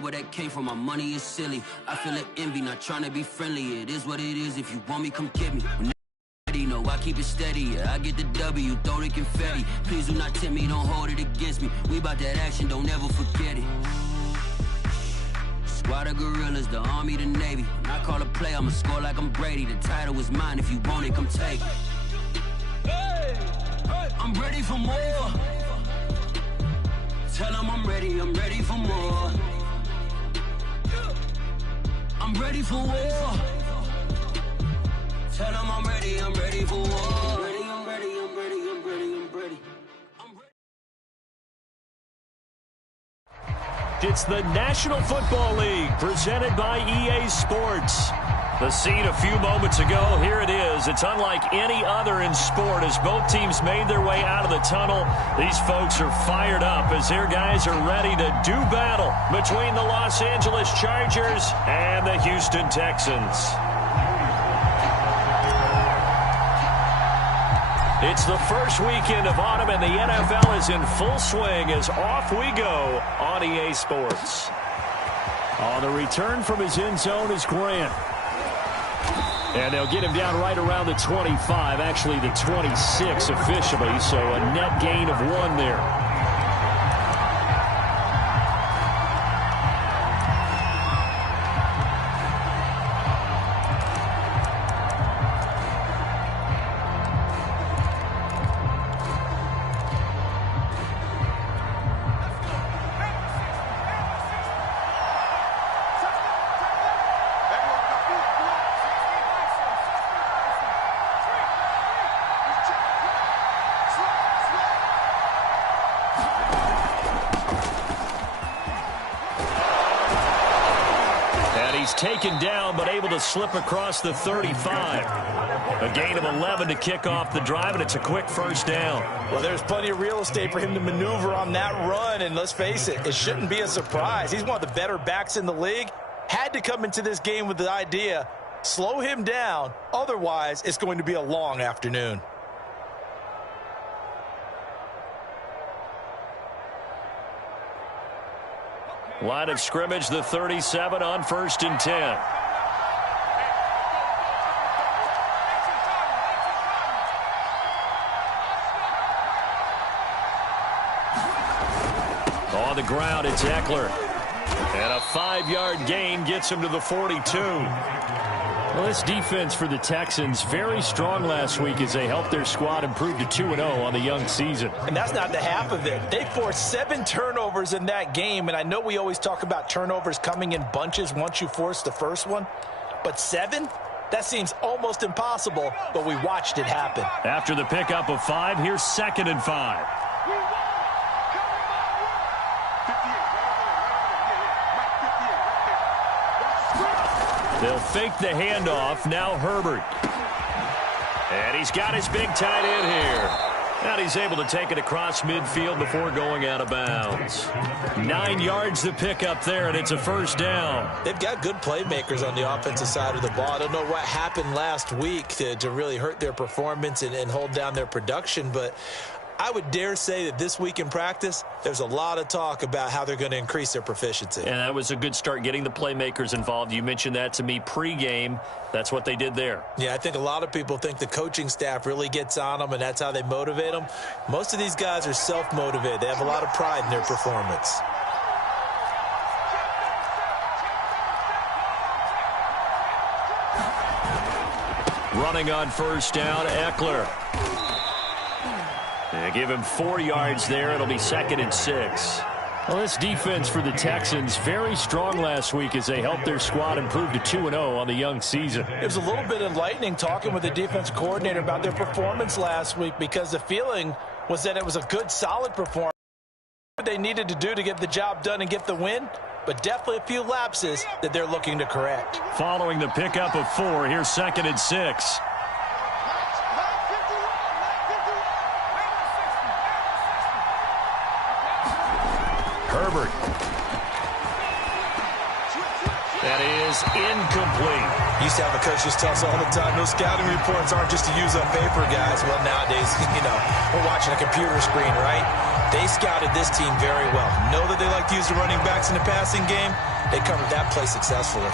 Where that came from, my money is silly. I feel it envy, not trying to be friendly. It is what it is. If you want me, come get me. No, I keep it steady. Yeah, I get the W, throw the confetti. Please do not tempt me, don't hold it against me. We about that action, don't ever forget it. Squad of gorillas, the army, the navy. When I call a play, I'ma score like I'm Brady. The title is mine. If you want it, come take it. I'm ready for more. Tell them I'm ready for more. I'm ready for war. Tell them I'm ready for war. I'm ready. It's the National Football League presented by EA Sports. The scene a few moments ago, here it is. It's unlike any other in sport as both teams made their way out of the tunnel. These folks are fired up as their guys are ready to do battle between the Los Angeles Chargers and the Houston Texans. It's the first weekend of autumn and the NFL is in full swing as off we go on EA Sports. On the return from his end zone is Grant. And they'll get him down right around the 25, actually the 26 officially, so a net gain of 1 there. Taken down, but able to slip across the 35. A gain of 11 to kick off the drive, and it's a quick first down. Well, there's plenty of real estate for him to maneuver on that run, and let's face it, it shouldn't be a surprise. He's one of the better backs in the league. Had to come into this game with the idea, slow him down, otherwise it's going to be a long afternoon. Line of scrimmage, the 37 on 1st and 10. On the ground, it's Eckler. And a 5-yard gain gets him to the 42. Well, this defense for the Texans, very strong last week as they helped their squad improve to 2-0 on the young season. And that's not the half of it. They forced 7 turnovers in that game, and I know we always talk about turnovers coming in bunches once you force the first one, but 7? That seems almost impossible, but we watched it happen. After the pickup of 5, here's 2nd and 5. They'll fake the handoff. Now Herbert. And he's got his big tight end here. And he's able to take it across midfield before going out of bounds. 9 yards to pick up there, and it's a first down. They've got good playmakers on the offensive side of the ball. I don't know what happened last week to really hurt their performance and hold down their production, but I would dare say that this week in practice, there's a lot of talk about how they're going to increase their proficiency. And that was a good start getting the playmakers involved. You mentioned that to me pregame. That's what they did there. Yeah, I think a lot of people think the coaching staff really gets on them, and that's how they motivate them. Most of these guys are self-motivated. They have a lot of pride in their performance. Running on first down, Eckler. They give him 4 yards there. It'll be 2nd and 6. Well, this defense for the Texans, very strong last week as they helped their squad improve to 2-0 on the young season. It was a little bit enlightening talking with the defense coordinator about their performance last week because the feeling was that it was a good, solid performance. What they needed to do to get the job done and get the win, but definitely a few lapses that they're looking to correct. Following the pickup of 4, here's 2nd and 6. Herbert. That is incomplete. Used to have a coach just tell us all the time, those scouting reports aren't just to use on paper, guys. Well, nowadays, we're watching a computer screen, right? They scouted this team very well. Know that they like to use the running backs in the passing game. They covered that play successfully.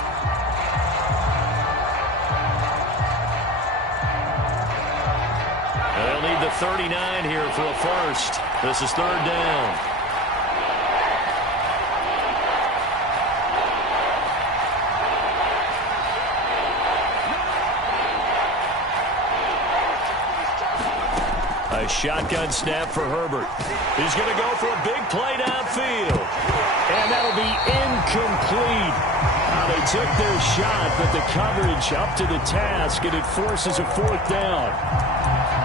They'll need the 39 here for a first. This is third down. A shotgun snap for Herbert. He's going to go for a big play downfield. And that'll be incomplete. They took their shot, but the coverage up to the task, and it forces a fourth down.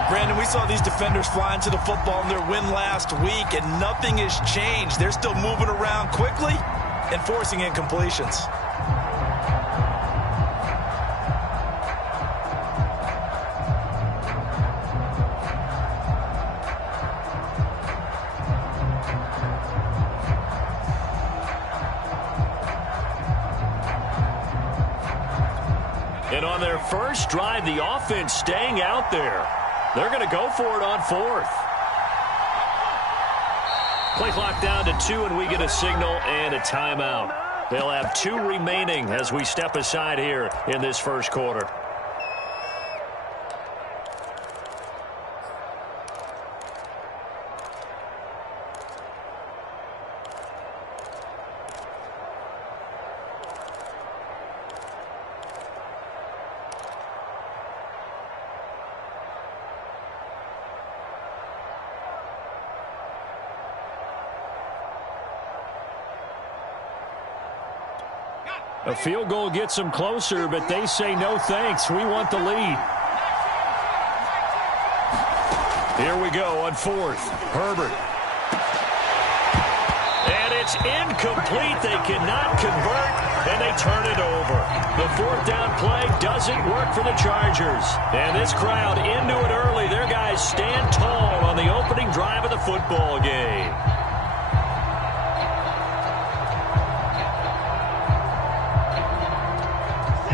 Brandon, we saw these defenders flying to the football in their win last week, and nothing has changed. They're still moving around quickly and forcing incompletions. And on their first drive, the offense staying out there. They're going to go for it on fourth. Play clock down to 2, and we get a signal and a timeout. They'll have 2 remaining as we step aside here in this first quarter. A field goal gets them closer, but they say no thanks. We want the lead. Here we go on fourth. Herbert. And it's incomplete. They cannot convert, and they turn it over. The fourth down play doesn't work for the Chargers. And this crowd into it early. Their guys stand tall on the opening drive of the football game.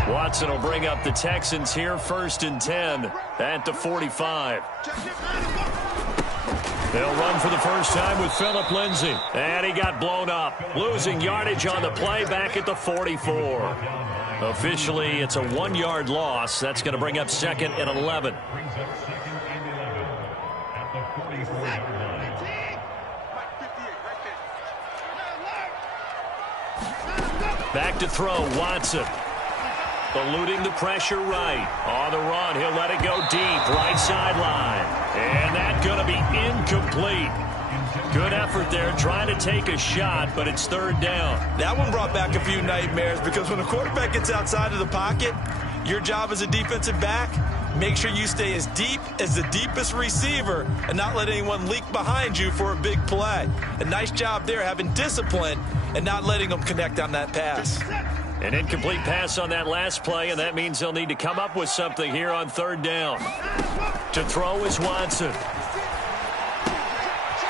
Watson will bring up the Texans here, 1st and 10 at the 45. They'll run for the first time with Phillip Lindsay. And he got blown up, losing yardage on the play back at the 44. Officially, it's a 1-yard loss. That's going to bring up 2nd and 11. Back to throw, Watson. Eluding the pressure right. On the run, he'll let it go deep, right sideline. And that's going to be incomplete. Good effort there, trying to take a shot, but it's third down. That one brought back a few nightmares because when a quarterback gets outside of the pocket, your job as a defensive back, make sure you stay as deep as the deepest receiver and not let anyone leak behind you for a big play. A nice job there having discipline and not letting them connect on that pass. An incomplete pass on that last play, and that means they'll need to come up with something here on third down. To throw is Watson.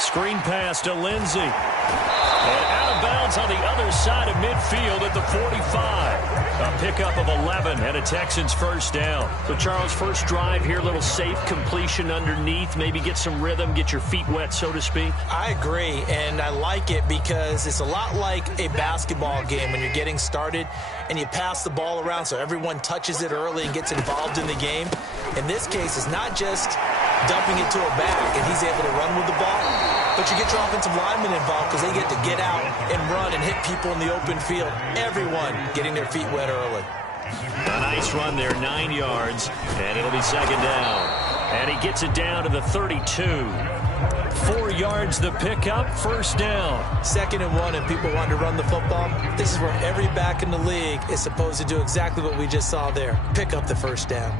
Screen pass to Lindsay. And out of bounds on the other side of midfield at the 45. A pickup of 11 and a Texans first down. So, Charles, first drive here, little safe completion underneath. Maybe get some rhythm, get your feet wet, so to speak. I agree, and I like it because it's a lot like a basketball game when you're getting started and you pass the ball around so everyone touches it early and gets involved in the game. In this case, it's not just dumping it to a back and he's able to run with the ball, but you get your offensive linemen involved because they get to get out and run and hit people in the open field. Everyone getting their feet wet early. A nice run there, 9 yards, and it'll be second down. And he gets it down to the 32. 4 yards the pickup, first down. 2nd and 1, and people want to run the football. This is where every back in the league is supposed to do exactly what we just saw there. Pick up the first down.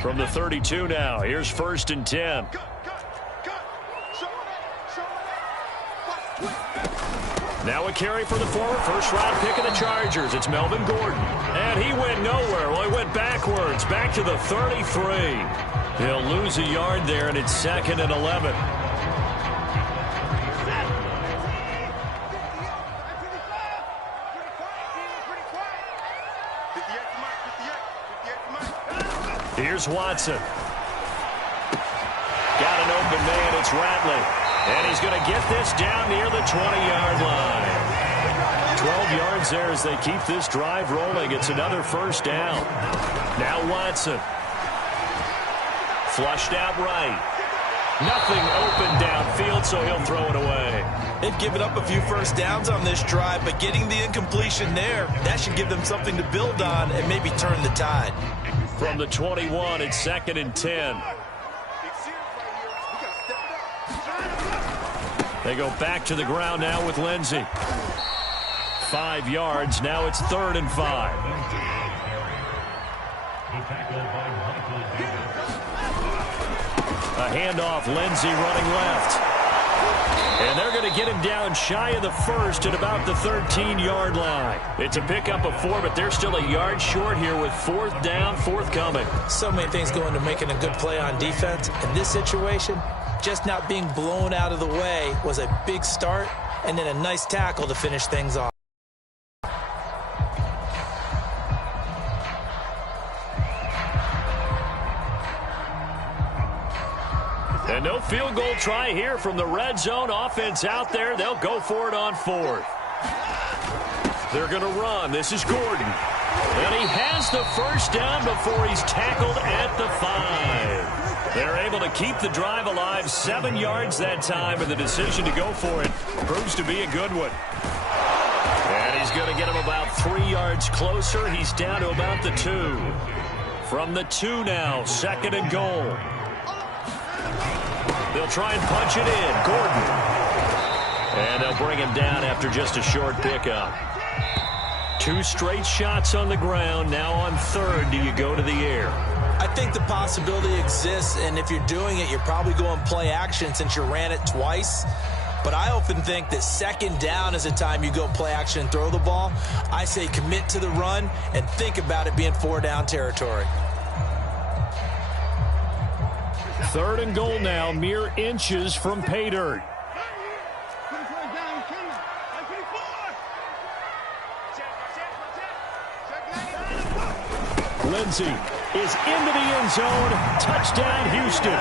From the 32 now, here's 1st and 10. Now a carry for the former first-round pick of the Chargers. It's Melvin Gordon. And he went nowhere. Well, he went backwards, back to the 33. He'll lose a yard there, and it's 2nd and 11. Here's Watson. Got an open man. It's Ratley. And he's going to get this down near the 20-yard line. 12 yards there as they keep this drive rolling. It's another first down. Now Watson. Flushed out right. Nothing open downfield, so he'll throw it away. They've given up a few first downs on this drive, but getting the incompletion there, that should give them something to build on and maybe turn the tide. From the 21, it's 2nd and 10. They go back to the ground now with Lindsey. 5 yards. Now it's 3rd and 5. A handoff. Lindsey running left. And they're going to get him down shy of the first at about the 13-yard line. It's a pickup of 4, but they're still a yard short here with 4th down, forthcoming. So many things go into making a good play on defense. In this situation, just not being blown out of the way was a big start, and then a nice tackle to finish things off. And no field goal try here from the red zone. Offense out there. They'll go for it on 4th. They're going to run. This is Gordon. And he has the first down before he's tackled at the 5. They're able to keep the drive alive. 7 yards that time, and the decision to go for it proves to be a good one. And he's going to get him about 3 yards closer. He's down to about the 2. From the 2 now, 2nd and goal. They'll try and punch it in. Gordon. And they'll bring him down after just a short pickup. 2 straight shots on the ground. Now on 3rd, do you go to the air? I think the possibility exists, and if you're doing it, you're probably going play action since you ran it twice. But I often think that 2nd down is a time you go play action and throw the ball. I say commit to the run and think about it being 4-down territory. 3rd and goal now, mere inches from pay dirt. Lindsey is into the end zone. Touchdown, Houston.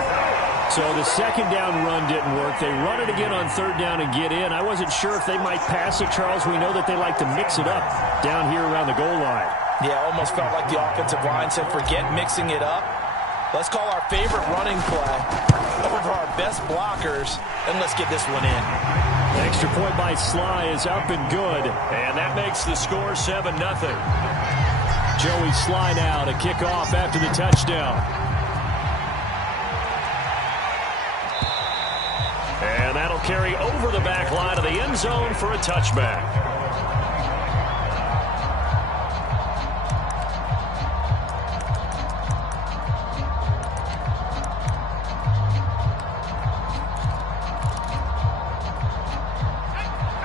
So the 2nd down run didn't work. They run it again on 3rd down and get in. I wasn't sure if they might pass it, Charles. We know that they like to mix it up down here around the goal line. Yeah, almost felt like the offensive line said, forget mixing it up. Let's call our favorite running play over for our best blockers, and let's get this one in. Extra point by Sly is up and good, and that makes the score 7-0. Joey Sly now to kick off after the touchdown. And that'll carry over the back line of the end zone for a touchback.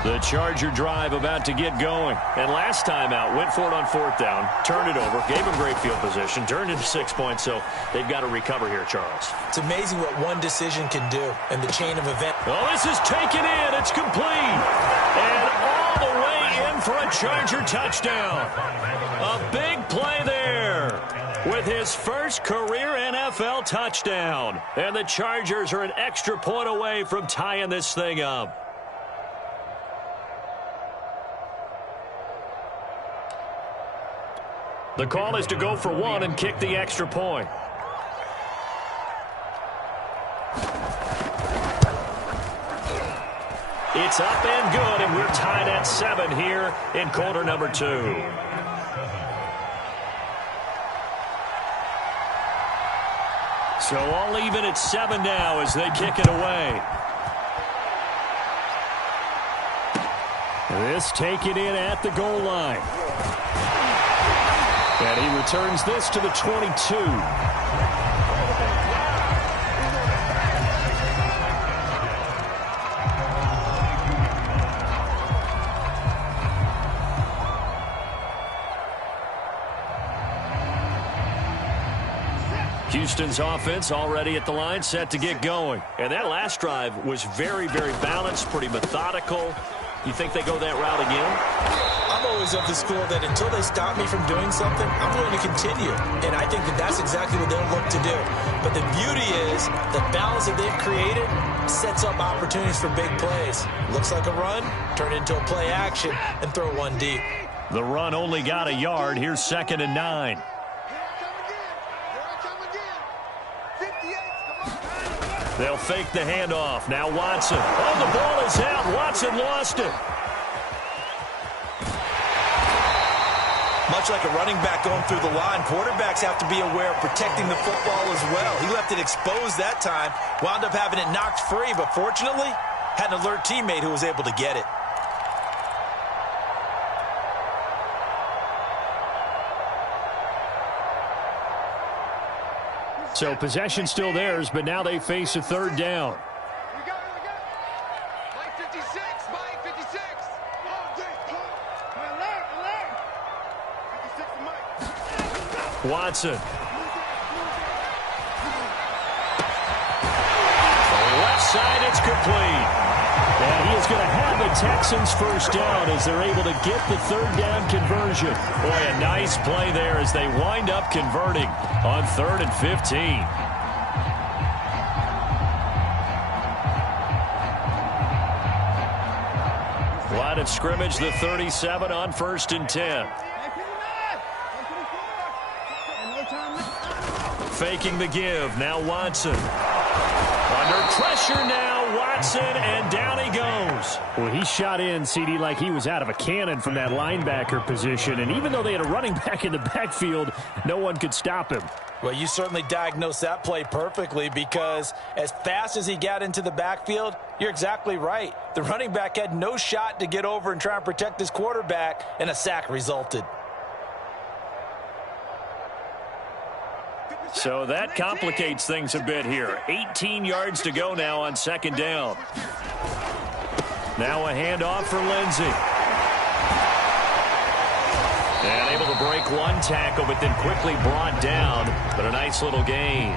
The Charger drive about to get going. And last time out, went for it on 4th down, turned it over, gave them great field position, turned into 6 points, so they've got to recover here, Charles. It's amazing what one decision can do in the chain of events. Oh, this is taken in. It's complete. And all the way in for a Charger touchdown. A big play there with his first career NFL touchdown. And the Chargers are an extra point away from tying this thing up. The call is to go for 1 and kick the extra point. It's up and good, and we're tied at 7 here in quarter number 2. So all even at 7 now as they kick it away. This taken in at the goal line. And he returns this to the 22. Houston's offense already at the line, set to get going. And that last drive was very, very balanced, pretty methodical. You think they go that route again? I'm always of the school that until they stop me from doing something, I'm going to continue. And I think that that's exactly what they'll look to do. But the beauty is the balance that they've created sets up opportunities for big plays. Looks like a run, turn into a play action, and throw one deep. The run only got a yard. Here's 2nd and 9. They'll fake the handoff. Now Watson. Oh, the ball is out. Watson lost it. Much like a running back going through the line, quarterbacks have to be aware of protecting the football as well. He left it exposed that time, wound up having it knocked free, but fortunately, had an alert teammate who was able to get it. So possession still theirs, but now they face a 3rd down. Mike 56, Mike 56. Watson. Left side, it's complete. And he is going to have the Texans first down as they're able to get the 3rd down conversion. Boy, a nice play there as they wind up converting on 3rd and 15. Line of scrimmage, the 37 on 1st and 10. Faking the give. Now Watson. Under pressure now, Watson, and down he goes. Well, he shot in, CD, like he was out of a cannon from that linebacker position. And even though they had a running back in the backfield, no one could stop him. Well, you certainly diagnosed that play perfectly because as fast as he got into the backfield, you're exactly right. The running back had no shot to get over and try and protect his quarterback, and a sack resulted. So that complicates things a bit here. 18 yards to go now on 2nd down. Now a handoff for Lindsey. And able to break one tackle, but then quickly brought down. But a nice little gain.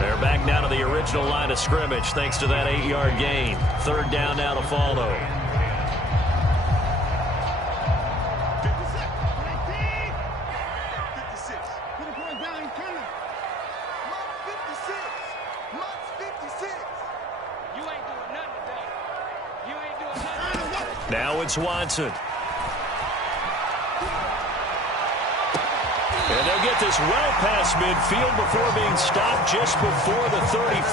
They're back now to the original line of scrimmage thanks to that 8-yard gain. 3rd down now to follow. Now it's Watson. And they'll get this well past midfield before being stopped just before the 35.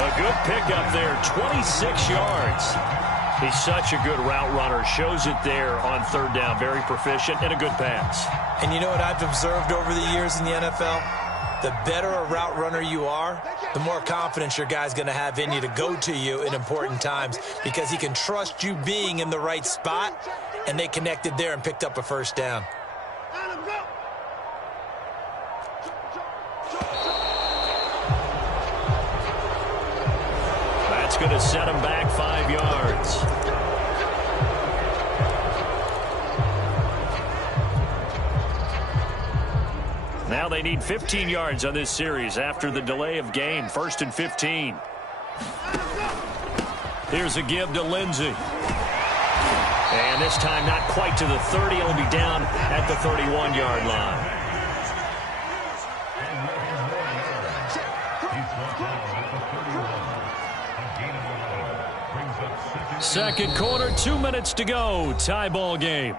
A good pickup there, 26 yards. He's such a good route runner. Shows it there on 3rd down. Very proficient and a good pass. And you know what I've observed over the years in the NFL? The better a route runner you are, the more confidence your guy's going to have in you to go to you in important times because he can trust you being in the right spot, and they connected there and picked up a 1st down. That's going to set him back 5 yards. Now they need 15 yards on this series after the delay of game. 1st and 15. Here's a give to Lindsey. And this time not quite to the 30. It'll be down at the 31-yard line. Second quarter, 2 minutes to go. Tie ball game.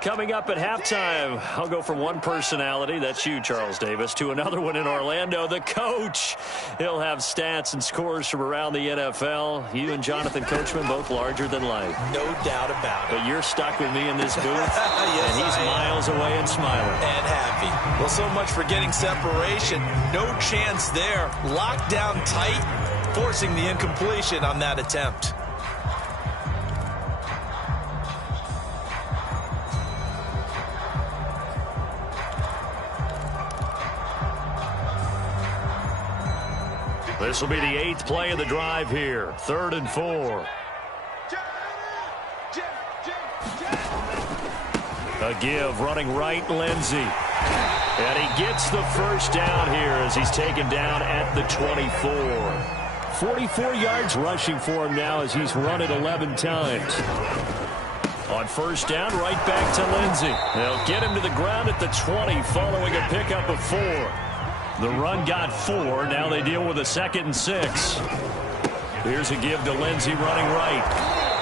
Coming up at halftime, I'll go from one personality, that's you, Charles Davis, to another one in Orlando, the coach. He'll have stats and scores from around the NFL. You and Jonathan Coachman, both larger than life. No doubt about it. But you're stuck with me in this booth, yes, and he's miles away and smiling. And happy. Well, so much for getting separation. No chance there. Locked down tight, forcing the incompletion on that attempt. This will be the 8th play of the drive here. 3rd and 4. A give, running right, Lindsey. And he gets the first down here as he's taken down at the 24. 44 yards rushing for him now as he's run it 11 times. On first down, right back to Lindsey. They'll get him to the ground at the 20 following a pickup of 4. The run got 4. Now they deal with a 2nd and 6. Here's a give to Lindsey running right.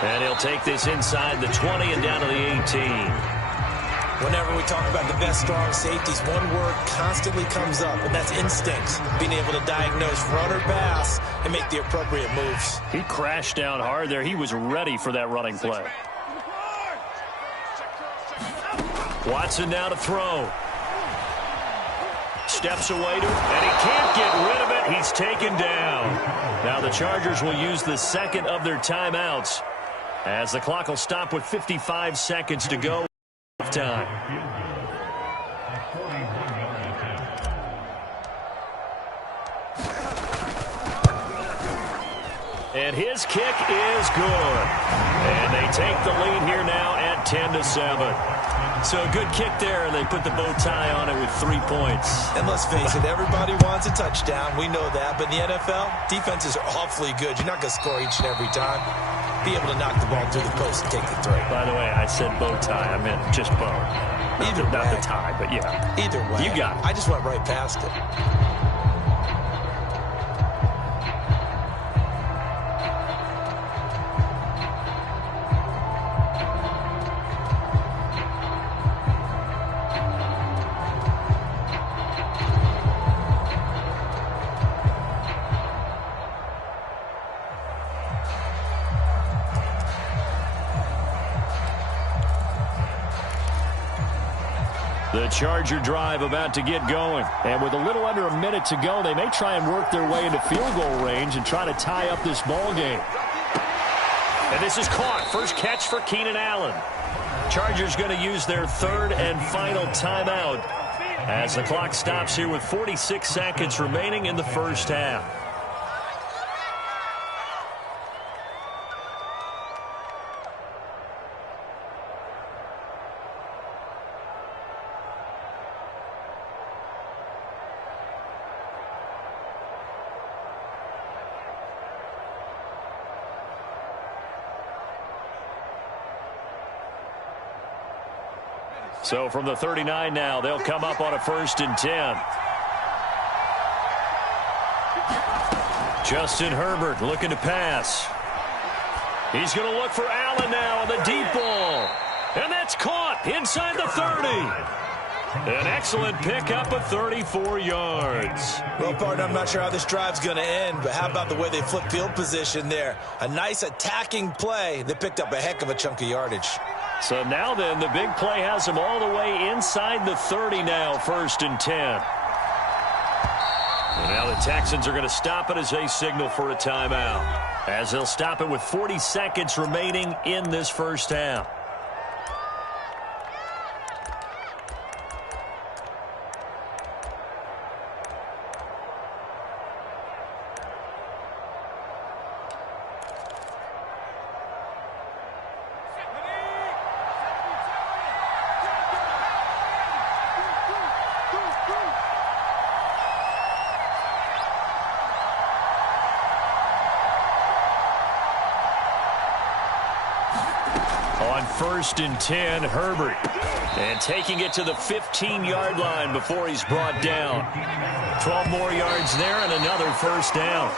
And he'll take this inside the 20 and down to the 18. Whenever we talk about the best strong safeties, one word constantly comes up, and that's instincts. Being able to diagnose run or pass and make the appropriate moves. He crashed down hard there. He was ready for that running play. Watson now to throw. Steps away to it, and he can't get rid of it. He's taken down. Now the Chargers will use the second of their timeouts as the clock will stop with 55 seconds to go. Time. And his kick is good. And they take the lead here now at 10-7. So a good kick there, and they put the bow tie on it with 3 points. And let's face it, everybody wants a touchdown. We know that. But in the NFL, defenses are awfully good. You're not going to score each and every time. Be able to knock the ball through the post and take the throw. By the way, I said bow tie. I meant just bow. Either way. Not the tie, but yeah. Either way. You got it. I just went right past it. The Charger drive about to get going. And with a little under a minute to go, they may try and work their way into field goal range and try to tie up this ball game. And this is caught. First catch for Keenan Allen. Chargers going to use their third and final timeout as the clock stops here with 46 seconds remaining in the first half. So from the 39 now, they'll come up on a 1st and 10. Justin Herbert looking to pass. He's going to look for Allen now on the deep ball. And that's caught inside the 30. An excellent pickup of 34 yards. Well, partner, I'm not sure how this drive's going to end, but how about the way they flip field position there? A nice attacking play. They picked up a heck of a chunk of yardage. So now then, the big play has them all the way inside the 30 now, 1st and 10. And now the Texans are going to stop it as they signal for a timeout, as they'll stop it with 40 seconds remaining in this first half. On 1st and 10, Herbert. And taking it to the 15-yard line before he's brought down. 12 more yards there and another first down.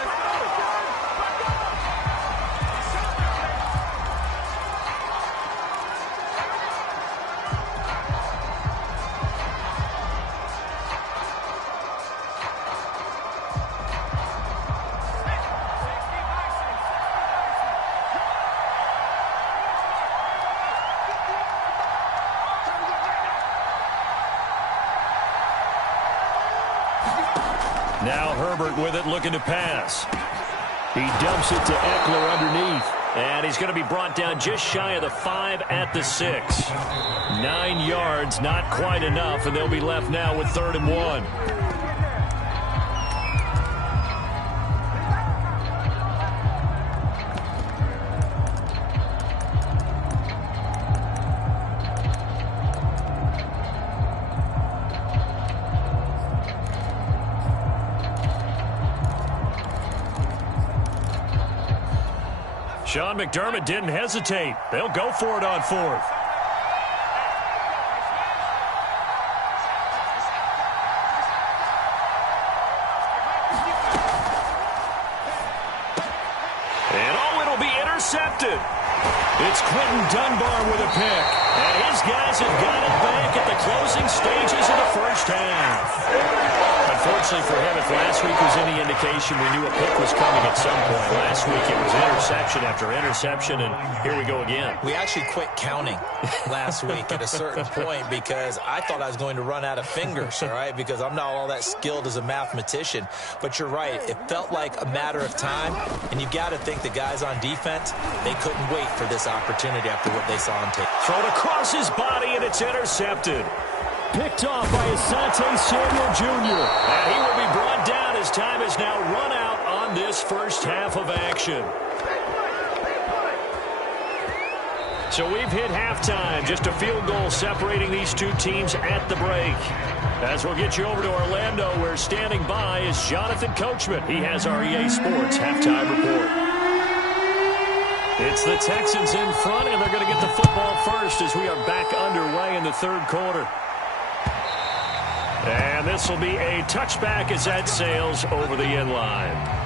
Now Herbert with it, looking to pass. He dumps it to Eckler underneath. And he's going to be brought down just shy of the 5 at the 6. 9 yards, not quite enough, and they'll be left now with 3rd and 1. Sean McDermott didn't hesitate. They'll go for it on 4th. Intercepted. It's Quentin Dunbar with a pick. And his guys have got it back at the closing stages of the first half. Unfortunately for him, if last week was any indication, we knew a pick was coming at some point. Last week it was interception after interception, and here we go again. We actually quit counting last week at a certain point because I thought I was going to run out of fingers, all right, because I'm not all that skilled as a mathematician. But you're right. It felt like a matter of time, and you've got to think the guys on defense, they couldn't wait for this opportunity after what they saw on tape. Thrown across his body, and it's intercepted. Picked off by Asante Samuel Jr. And he will be brought down as time has now run out on this first half of action. So we've hit halftime. Just a field goal separating these two teams at the break. As we'll get you over to Orlando, where standing by is Jonathan Coachman. He has our EA Sports halftime report. It's the Texans in front, and they're going to get the football first as we are back underway in the third quarter. And this will be a touchback as that sails over the end line.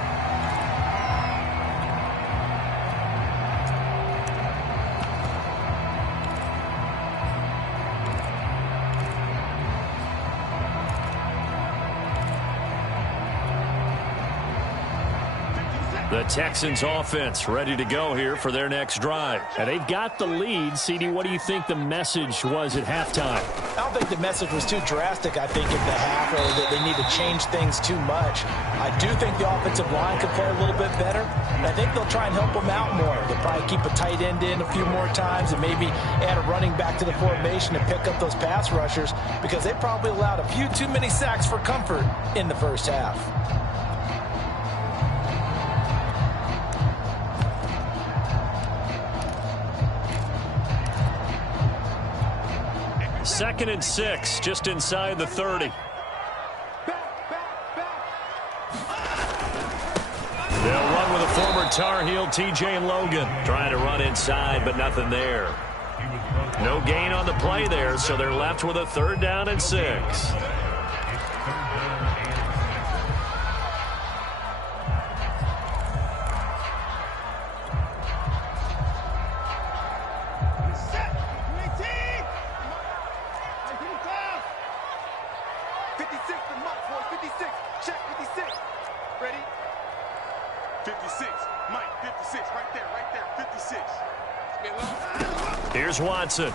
The Texans offense ready to go here for their next drive. And they've got the lead. CD, what do you think the message was at halftime? I don't think the message was too drastic, I think, at the half, or that they need to change things too much. I do think the offensive line could play a little bit better, and I think they'll try and help them out more. They'll probably keep a tight end in a few more times and maybe add a running back to the formation and pick up those pass rushers because they probably allowed a few too many sacks for comfort in the first half. Second and 6, just inside the 30. They'll run with a former Tar Heel, TJ Logan. Trying to run inside, but nothing there. No gain on the play there, so they're left with a 3rd down and 6. Here's Watson. They'll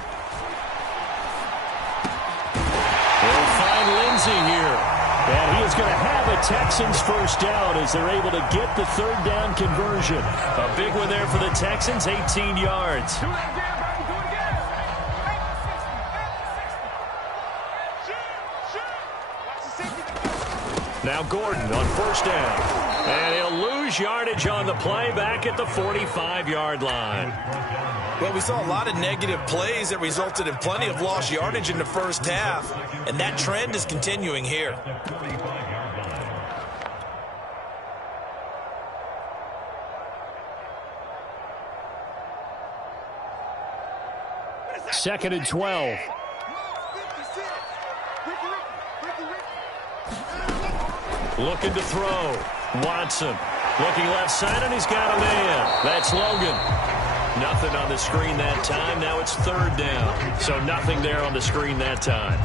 find Lindsey here. And he is going to have a Texans first down as they're able to get the 3rd down conversion. A big one there for the Texans, 18 yards. Now Gordon on 1st down. And he'll lose yardage on the play back at the 45-yard line. Well, we saw a lot of negative plays that resulted in plenty of lost yardage in the first half, and that trend is continuing here. Second and 12. Looking to throw. Watson looking left side, and he's got a man. That's Logan. Nothing on the screen that time. Now it's 3rd down. So nothing there on the screen that time.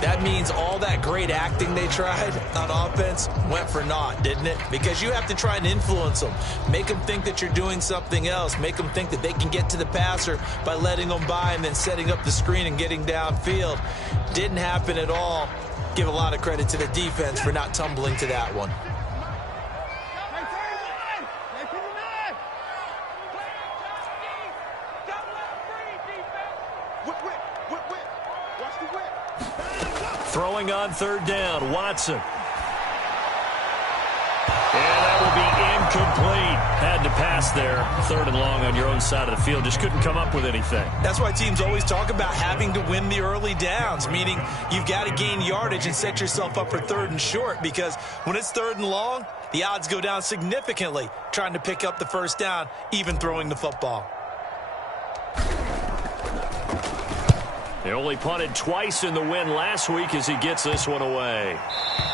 That means all that great acting they tried on offense went for naught, didn't it? Because you have to try and influence them. Make them think that you're doing something else. Make them think that they can get to the passer by letting them by and then setting up the screen and getting downfield. Didn't happen at all. Give a lot of credit to the defense for not tumbling to that one. Throwing on 3rd down, Watson. And that will be Incomplete. Had to pass there. 3rd and long on your own side of the field. Just couldn't come up with anything. That's why teams always talk about having to win the early downs, meaning you've got to gain yardage and set yourself up for 3rd and short, because when it's 3rd and long, the odds go down significantly trying to pick up the 1st down, even throwing the football. They only punted twice in the win last week as he gets this one away.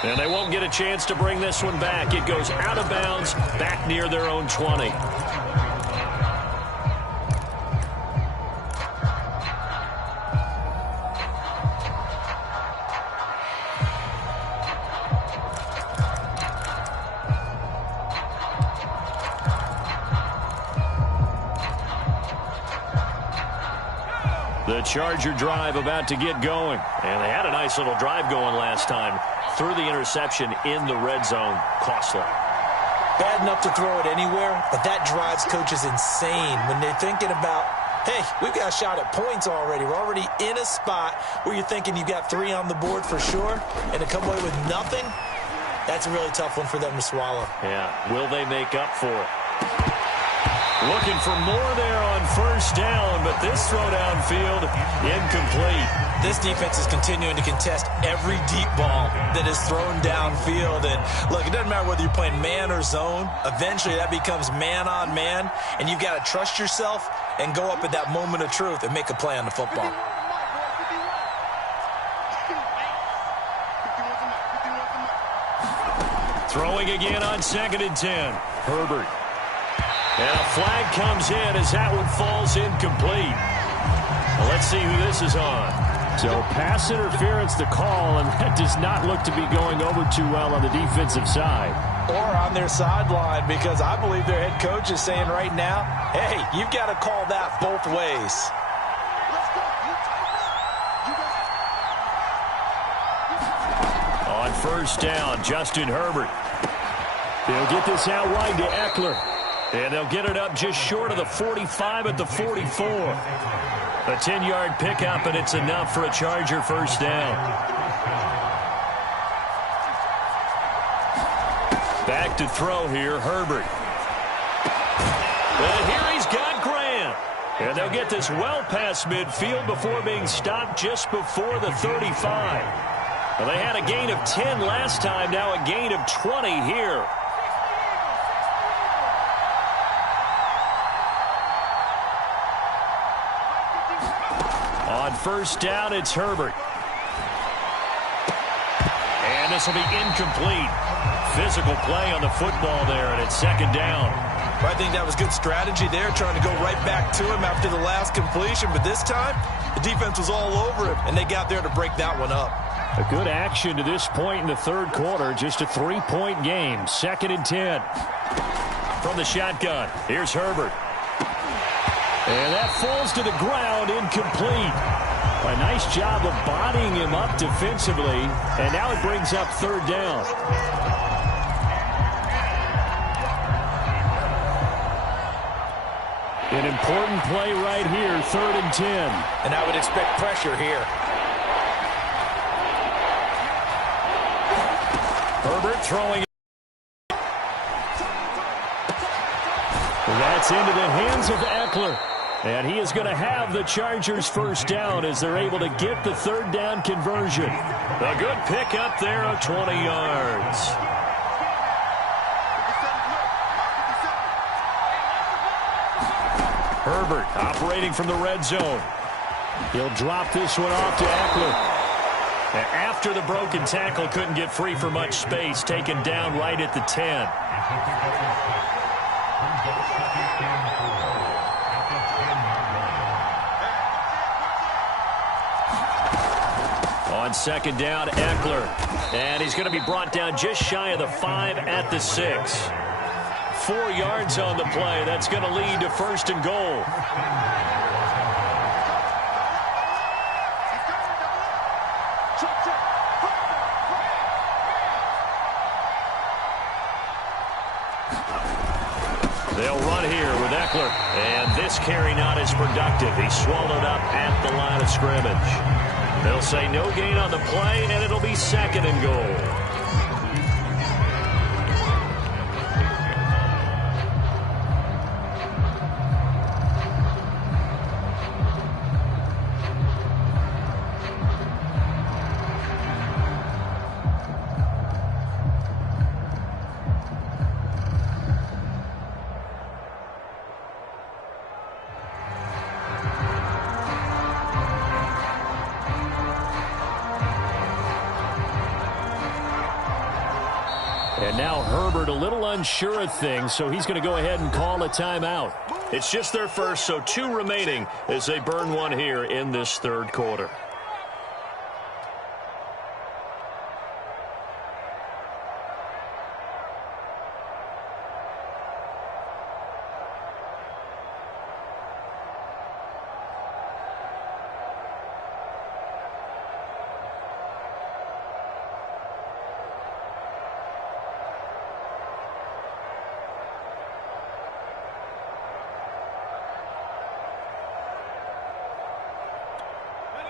And they won't get a chance to bring this one back. It goes out of bounds, back near their own 20. The Charger drive about to get going. And they had a nice little drive going last time. Threw the interception in the red zone. Costly. Bad enough to throw it anywhere, but that drives coaches insane when they're thinking about, hey, we've got a shot at points already. We're already in a spot where you're thinking you got 3 on the board for sure, and to come away with nothing, that's a really tough one for them to swallow. Yeah, will they make up for it? Looking for more there on 1st down, but this throw downfield, incomplete. This defense is continuing to contest every deep ball that is thrown downfield. And look, it doesn't matter whether you're playing man or zone. Eventually that becomes man on man, and you've got to trust yourself and go up at that moment of truth and make a play on the football. Throwing again on 2nd and 10. Herbert. And a flag comes in as that one falls incomplete. Well, let's see who this is on. So pass interference the call, and that does not look to be going over too well on the defensive side. Or on their sideline, because I believe their head coach is saying right now, hey, you've got to call that both ways. On 1st down, Justin Herbert. They'll get this out wide to Eckler. And they'll get it up just short of the 45 at the 44. A 10-yard pickup, and it's enough for a Charger 1st down. Back to throw here, Herbert. And here he's got Graham. And they'll get this well past midfield before being stopped just before the 35. Well, they had a gain of 10 last time, now a gain of 20 here. On 1st down, it's Herbert. And this will be incomplete. Physical play on the football there, and it's 2nd down. I think that was good strategy there, trying to go right back to him after the last completion. But this time, the defense was all over him, and they got there to break that one up. A good action to this point in the 3rd quarter. Just a 3-point game. 2nd and 10. From the shotgun, here's Herbert. And that falls to the ground, incomplete. A nice job of bodying him up defensively, and now it brings up 3rd down. An important play right here, 3rd and 10. And I would expect pressure here. Herbert throwing. That's into the hands of Eckler. And he is going to have the Chargers 1st down as they're able to get the 3rd down conversion. A good pick up there of 20 yards. Herbert operating from the red zone. He'll drop this one off to Eckler. And after the broken tackle, couldn't get free for much space, taken down right at the 10. On 2nd down, Eckler. And he's going to be brought down just shy of the 5 at the 6. 4 yards on the play. That's going to lead to 1st and goal. They'll run here with Eckler. And this carry not as productive. He's swallowed up at the line of scrimmage. They'll say no gain on the play, and it'll be 2nd and goal. And now Herbert a little unsure of things, so he's going to go ahead and call a timeout. It's just their first, so 2 remaining as they burn one here in this third quarter.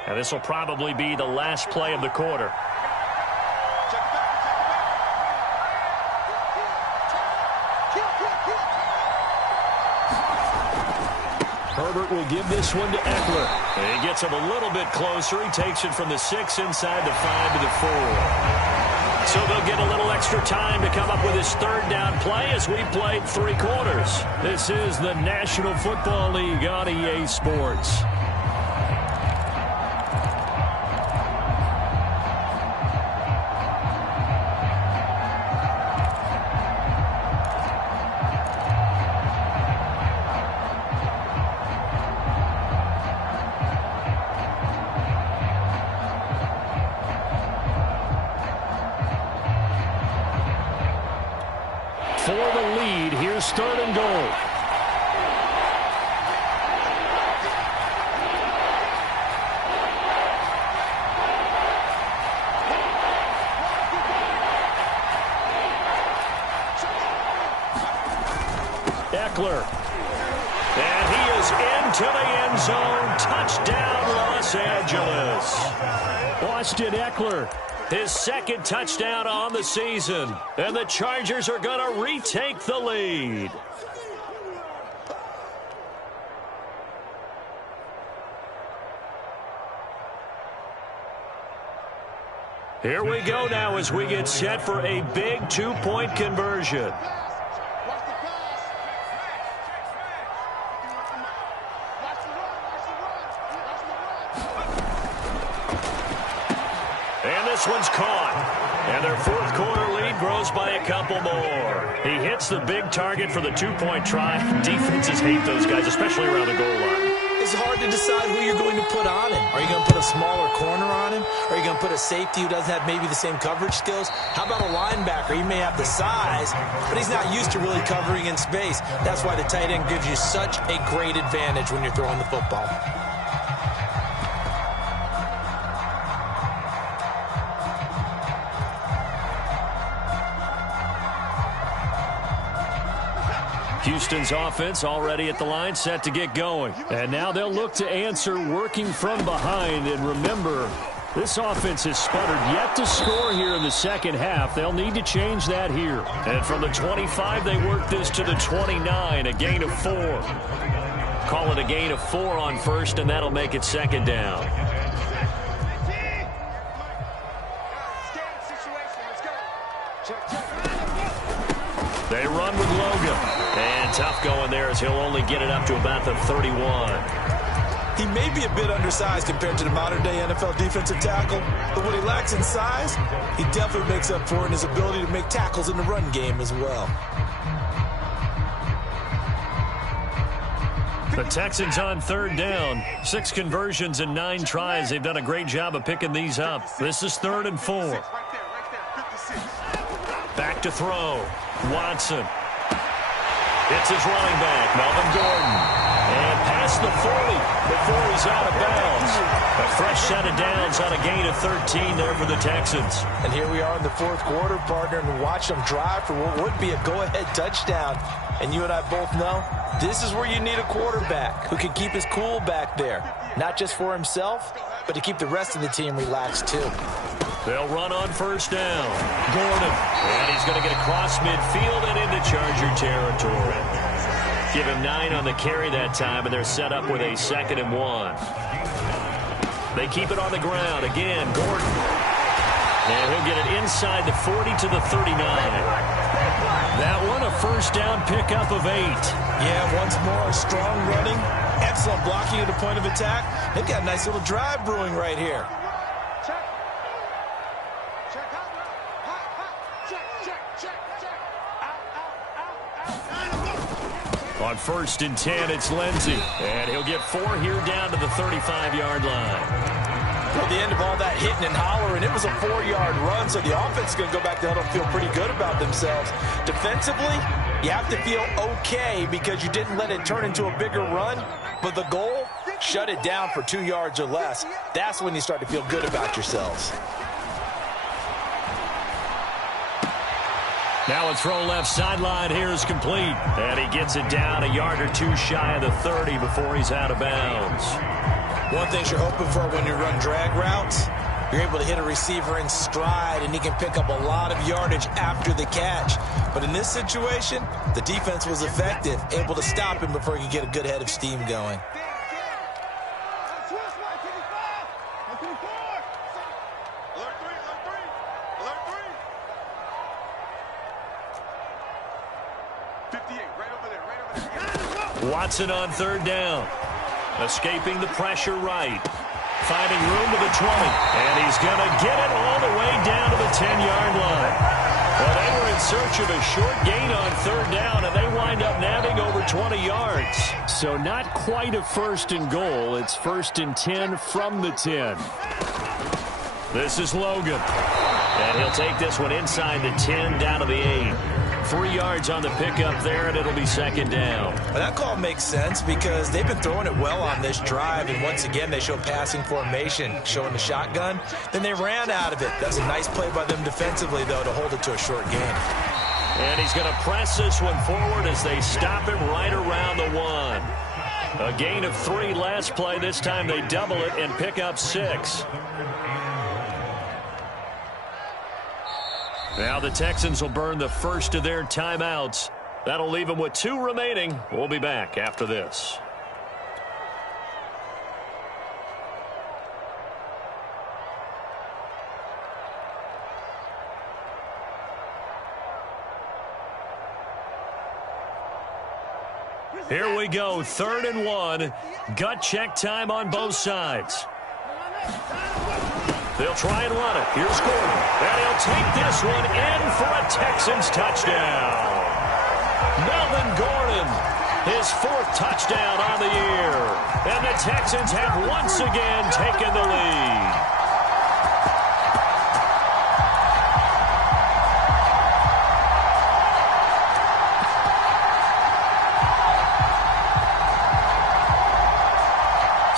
And this will probably be the last play of the quarter. Herbert will give this one to Eckler. He gets him a little bit closer. He takes it from the 6 inside the 5 to the 4. So they'll get a little extra time to come up with his third down play as we played 3 quarters. This is the National Football League on EA Sports. For the lead, here's 3rd and goal. Eckler. And he is into the end zone. Touchdown, Los Angeles. Austin Eckler. His 2nd touchdown on the season. And the Chargers are going to retake the lead. Here we go now as we get set for a big 2-point conversion. This one's caught. And their 4th quarter lead grows by a couple more. He hits the big target for the 2-point try. Defenses hate those guys, especially around the goal line. It's hard to decide who you're going to put on him. Are you going to put a smaller corner on him? Are you going to put a safety who doesn't have maybe the same coverage skills? How about a linebacker? He may have the size, but he's not used to really covering in space. That's why the tight end gives you such a great advantage when you're throwing the football. Houston's offense already at the line, set to get going. And now they'll look to answer working from behind. And remember, this offense has sputtered yet to score here in the second half. They'll need to change that here. And from the 25, they work this to the 29, a gain of 4. Call it a gain of 4 on 1st, and that'll make it 2nd down. They run with Logan. And tough going there as he'll only get it up to about the 31. He may be a bit undersized compared to the modern-day NFL defensive tackle, but what he lacks in size, he definitely makes up for in his ability to make tackles in the run game as well. The Texans on 3rd down. 6 conversions and 9 tries. They've done a great job of picking these up. This is 3rd and 4. Back to throw. Watson. It's his running back, Melvin Gordon. And past the 40 before he's out of bounds. A fresh set of downs on a gain of 13 there for the Texans. And here we are in the 4th quarter, partner, and watch them drive for what would be a go-ahead touchdown. And you and I both know this is where you need a quarterback who can keep his cool back there. Not just for himself, but to keep the rest of the team relaxed too. They'll run on 1st down. Gordon. And he's going to get across midfield and into Charger territory. Give him 9 on the carry that time, and they're set up with a 2nd and 1. They keep it on the ground. Again, Gordon. And he'll get it inside the 40 to the 39. That one, a 1st down pickup of 8. Yeah, once more, strong running. Excellent blocking at the point of attack. They've got a nice little drive brewing right here. Check. On 1st and 10, it's Lindsey. And he'll get 4 here down to the 35-yard line. At the end of all that hitting and hollering, it was a 4-yard run, so the offense is going to go back to huddle and feel pretty good about themselves. Defensively, you have to feel okay because you didn't let it turn into a bigger run, but the goal, shut it down for 2 yards or less. That's when you start to feel good about yourselves. Now a throw left sideline here is complete. And he gets it down a yard or 2 shy of the 30 before he's out of bounds. One thing you're hoping for when you run drag routes, you're able to hit a receiver in stride, and he can pick up a lot of yardage after the catch. But in this situation, the defense was effective, able to stop him before he could get a good head of steam going. Watson on 3rd down. Escaping the pressure right. Finding room to the 20. And he's going to get it all the way down to the 10-yard line. Well, they were in search of a short gain on 3rd down, and they wind up nabbing over 20 yards. So not quite a 1st and goal. It's 1st and 10 from the 10. This is Logan. And he'll take this one inside the 10 down to the 8. 3 yards on the pickup there, and it'll be 2nd down. Well, that call makes sense because they've been throwing it well on this drive, and once again they show passing formation, showing the shotgun. Then they ran out of it. That's a nice play by them defensively, though, to hold it to a short gain. And he's going to press this one forward as they stop him right around the 1. A gain of 3 last play. This time they double it and pick up 6. Now the Texans will burn the first of their timeouts. That'll leave them with 2 remaining. We'll be back after this. Here we go, 3rd and 1. Gut check time on both sides. They'll try and run it. Here's Gordon. And he'll take this one in for a Texans touchdown. Melvin Gordon, his 4th touchdown on the year. And the Texans have once again taken the lead.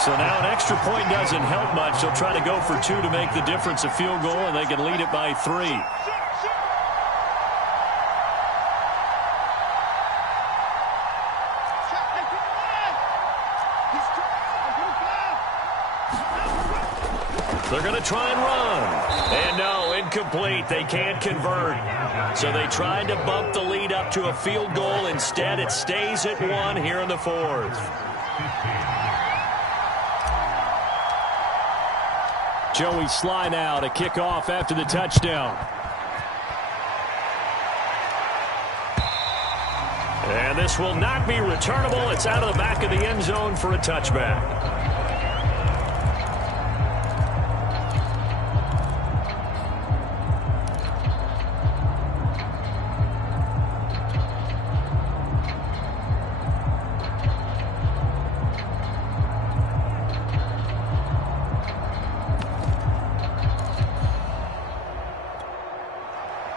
So now an extra point doesn't help much. They'll try to go for 2 to make the difference a field goal, and they can lead it by 3. They're going to try and run. And no, incomplete. They can't convert. So they tried to bump the lead up to a field goal. Instead, it stays at 1 here in the 4th. Joey Sly now to kick off after the touchdown. And this will not be returnable. It's out of the back of the end zone for a touchback.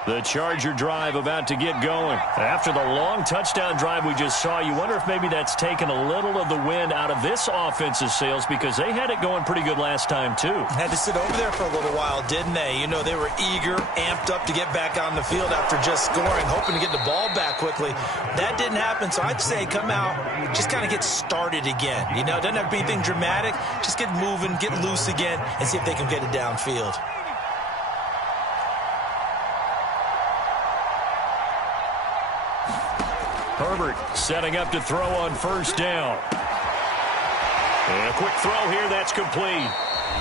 The Charger drive about to get going. After the long touchdown drive we just saw, you wonder if maybe that's taken a little of the wind out of this offense's sails because they had it going pretty good last time, too. Had to sit over there for a little while, didn't they? You know, they were eager, amped up to get back on the field after just scoring, hoping to get the ball back quickly. That didn't happen, so I'd say come out, just kind of get started again. You know, it doesn't have to be anything dramatic. Just get moving, get loose again, and see if they can get it downfield. Herbert setting up to throw on 1st down. And a quick throw here, that's complete.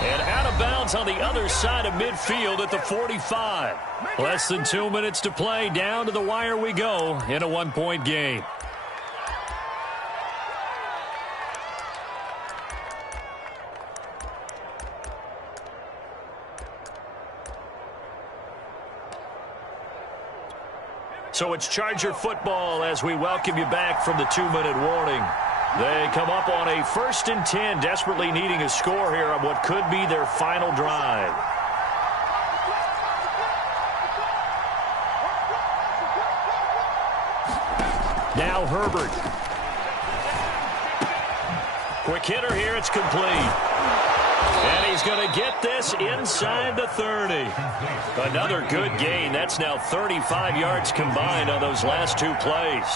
And out of bounds on the other side of midfield at the 45. Less than 2 minutes to play. Down to the wire we go in a 1-point game. So it's Charger football as we welcome you back from the 2-minute warning. They come up on a 1st and 10, desperately needing a score here on what could be their final drive. Now Herbert. Quick hitter here, it's complete. And he's going to get this inside the 30. Another good gain. That's now 35 yards combined on those last 2 plays.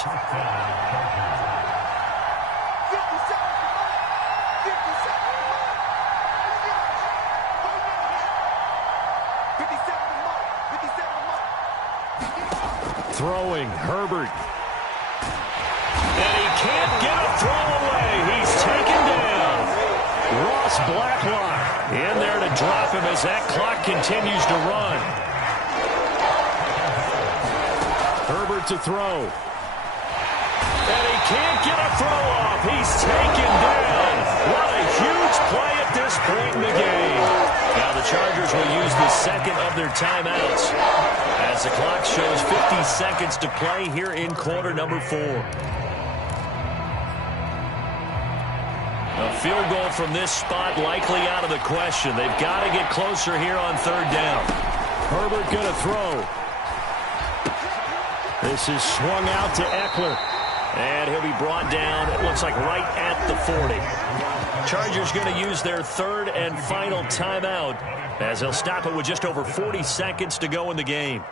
Throwing, Herbert. And he can't get a throw away. He's taken down. Ross Blacklock in there to drop him as that clock continues to run. Herbert to throw. And he can't get a throw off. He's taken down. What a huge play at this point in the game. Now the Chargers will use the second of their timeouts as the clock shows 50 seconds to play here in quarter number 4. A field goal from this spot likely out of the question. They've got to get closer here on 3rd down. Herbert going to throw. This is swung out to Eckler. And he'll be brought down, it looks like right at the 40. Chargers going to use their 3rd and final timeout as they'll stop it with just over 40 seconds to go in the game.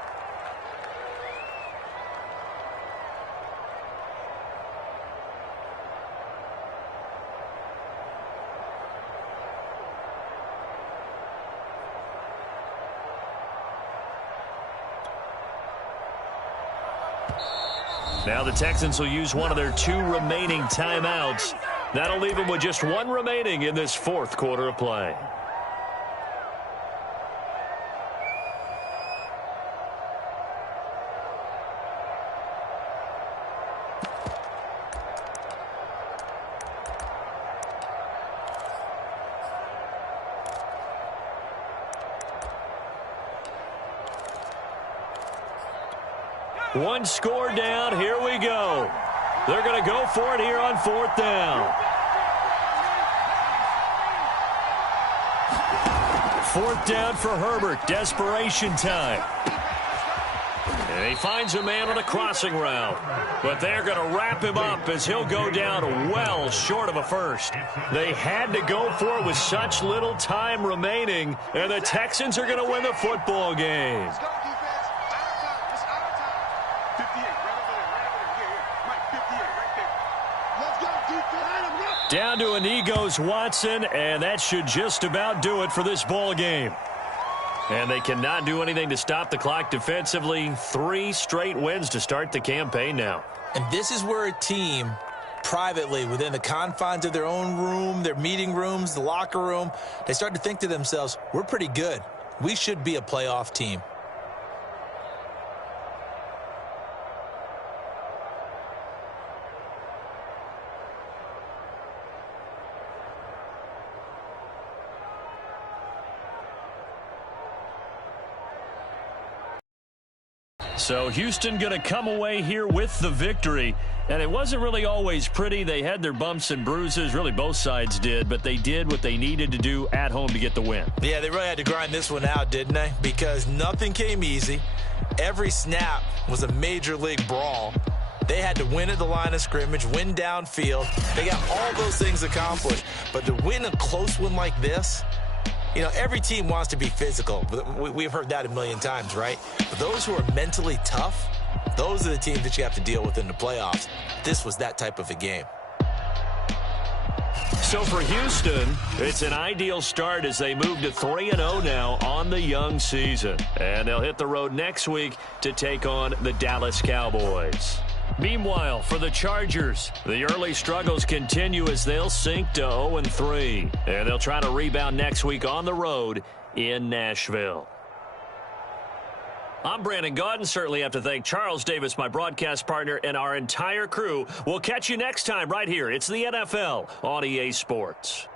Now the Texans will use one of their 2 remaining timeouts. That'll leave them with just 1 remaining in this 4th quarter of play. One score down. Here we go. They're going to go for it here on 4th down. 4th down for Herbert. Desperation time. And he finds a man on a crossing route. But they're going to wrap him up as he'll go down well short of a first. They had to go for it with such little time remaining. And the Texans are going to win the football game. Down to an knee goes Watson, and that should just about do it for this ball game. And they cannot do anything to stop the clock defensively. 3 straight wins to start the campaign now. And this is where a team, privately, within the confines of their own room, their meeting rooms, the locker room, they start to think to themselves, we're pretty good. We should be a playoff team. So Houston going to come away here with the victory. And it wasn't really always pretty. They had their bumps and bruises. Really, both sides did. But they did what they needed to do at home to get the win. Yeah, they really had to grind this one out, didn't they? Because nothing came easy. Every snap was a major league brawl. They had to win at the line of scrimmage, win downfield. They got all those things accomplished. But to win a close one like this, you know, every team wants to be physical. We've heard that a million times, right? But those who are mentally tough, those are the teams that you have to deal with in the playoffs. This was that type of a game. So for Houston, it's an ideal start as they move to 3-0 now on the young season. And they'll hit the road next week to take on the Dallas Cowboys. Meanwhile, for the Chargers, the early struggles continue as they'll sink to 0-3. And they'll try to rebound next week on the road in Nashville. I'm Brandon Gaudin. Certainly have to thank Charles Davis, my broadcast partner, and our entire crew. We'll catch you next time right here. It's the NFL on EA Sports.